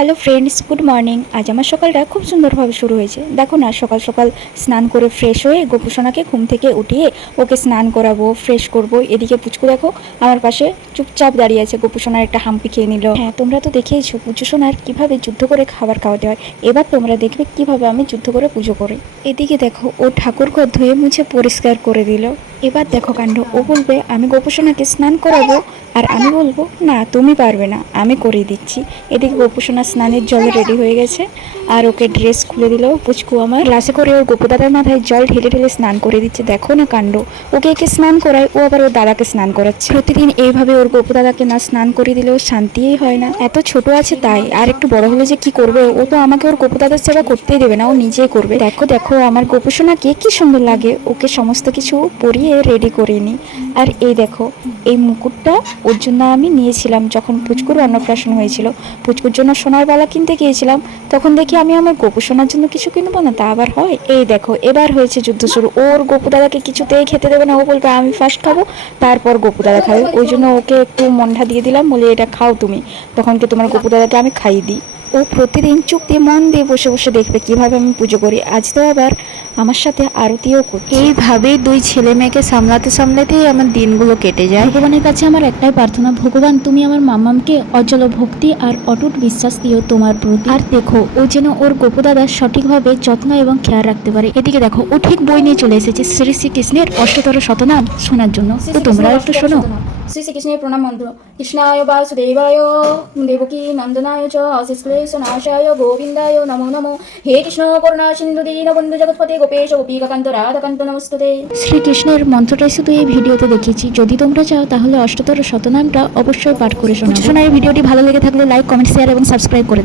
Hello friends, good morning. আজ আমার সকালটা খুব সুন্দরভাবে শুরু হয়েছে। দেখো না, সকাল সকাল স্নান করে ফ্রেশ হয়ে গোপুসোনাকে ঘুম থেকে উঠিয়ে ওকে স্নান করাবো, ফ্রেশ করব। এদিকে পুচকু দেখো আমার পাশে চুপচাপ দাঁড়িয়ে আছে, গোপুসোনার একটা হাম্পি খেয়ে নিল। হ্যাঁ, তোমরা তো দেখেইছো পুচুসোনার কীভাবে যুদ্ধ করে খাবার খাওয়াতে হয়। এবার তোমরা দেখবে কিভাবে আমি যুদ্ধ করে পুজো করি। এদিকে দেখো ও ঠাকুর ঘর ধুয়ে মুছে পরিষ্কার করে দিল। এবার দেখো কাণ্ড, ও বলবে আমি গোপুসোনাকে স্নান করাবো, আর আমি বলবো না তুমি পারবে না, আমি করিয়ে দিচ্ছি। এদিকে গোপুসোনা স্নানের জলে রেডি হয়ে গেছে, আর ওকে ড্রেস খুলে দিল পুচকু আমার। গ্লাসে করে ওর গোপু দাদার মাথায় জল ঢেলে ঢেলে স্নান করে দিচ্ছে। দেখো না কাণ্ড, ওকে একে স্নান করায়, ও আবার ওর দাদাকে স্নান করাচ্ছে। প্রতিদিন এইভাবে ওর গোপু দাদাকে না স্নান করে দিলেও শান্তিই হয় না। এত ছোট আছে তাই, আর একটু বড় হলে যে কি করবে, ও তো আমাকে ওর গোপু দাদার সেবা করতেই দেবে না, ও নিজেই করবে। দেখো দেখো আমার গোপুসোনাকে কি সুন্দর লাগে, ওকে সমস্ত কিছু পরিয়ে রেডি করে নি। আর এই দেখো এই মুকুটটা ওর জন্য আমি নিয়েছিলাম যখন পুচকুর অন্নপ্রাশন হয়েছিল। পুচকুর জন্য সোনার বালা কিনতে গিয়েছিলাম, তখন দেখি আমি আমার গোপু সোনার জন্য কিছু কিনবো না, তা আবার হয়। এই দেখো এবার হয়েছে যুদ্ধ শুরু। ওর গোপু দাদাকে কিছুতেই খেতে দেবে না, ও বলবে আমি ফার্স্ট খাবো, তারপর গোপু দাদা খাবে। ওই জন্য ওকে একটু মন্ডা দিয়ে দিলাম, বলে এটা খাও তুমি, তখন কি তোমার গোপু দাদাকে আমি খাইয়ে দিই। ও প্রতিদিন চুপ দিয়ে মন দিয়ে বসে বসে দেখবে কিভাবে আমি পুজো করি। আজ তো আবার আমার সাথে আরতিও করছে। এইভাবেই দুই ছেলে মেয়েকে সামলাতে সামলাতেই আমার দিনগুলো কেটে যায়। ভগবানের কাছে আমার একটাই প্রার্থনা, ভগবান তুমি আমার মামামকে অচল ভক্তি আর অটুট বিশ্বাস দিও তোমার প্রতি। আর দেখো ও যেন ওর গোপু দাদা সঠিকভাবে যত্ন এবং খেয়াল রাখতে পারে। এদিকে দেখো ও ঠিক বই নিয়ে চলে এসেছে শ্রী শ্রীকৃষ্ণের অষ্টতর শতনাম শোনার জন্য। তো তোমরা একটু শোনো। শ্রী শ্রীকৃষ্ণের প্রণাম মন্ত্র। কৃষ্ণায় বাসুদেবায় দেবকী নন্দনায় চ অশিশ্লেষনাশায় গোবিন্দায় নমো নমো। হে কৃষ্ণ করুণা সিন্ধু দীনবন্ধু জগৎপতে গোপেশ গোপীকান্ত রাধাকান্ত নমস্তুতে। শ্রীকৃষ্ণের মন্ত্রটাই শুধু এই ভিডিওতে দেখিয়েছি। যদি তোমরা চাও তাহলে অষ্টতর শতনামটা অবশ্যই পাঠ করে শোনাবো। শোনা এই ভিডিওটি ভালো লেগে থাকলে লাইক, কমেন্ট, শেয়ার এবং সাবস্ক্রাইব করে